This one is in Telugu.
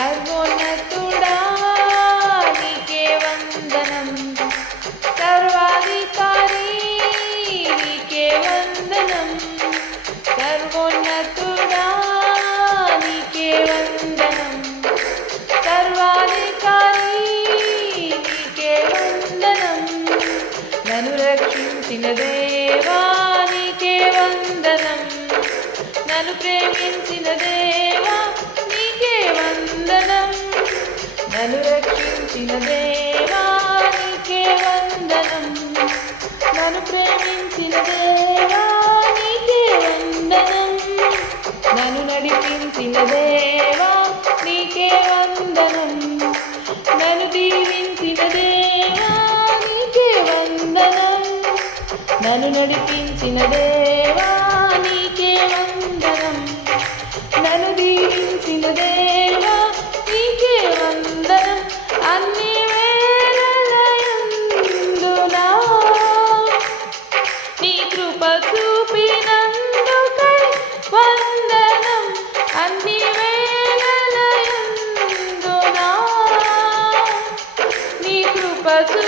సర్వోన్నతుడా నీకే వందనం. సర్వాధికారి నీకే వందనం. సర్వోన్నతుడా నీకే వందనం. సర్వాధికారి నీకే వందనం. నన్ను రక్షించిన దేవా నీకే వందనం. నన్ను ప్రేమించిన దేవా ఇచ్చిన దేవానికే వందనం. నన్ను ప్రేమించిన దేవానికే వందనం. నన్ను నడిపించిన దేవా నీకే వందనం. నన్ను దీవించిన దేవా వందనం. నన్ను నడిపించిన దేవా వందనం. నన్ను దీవించిన దేవా చూపినందుకై వందనం అన్ని వేళలయందునా నీ కృప చూ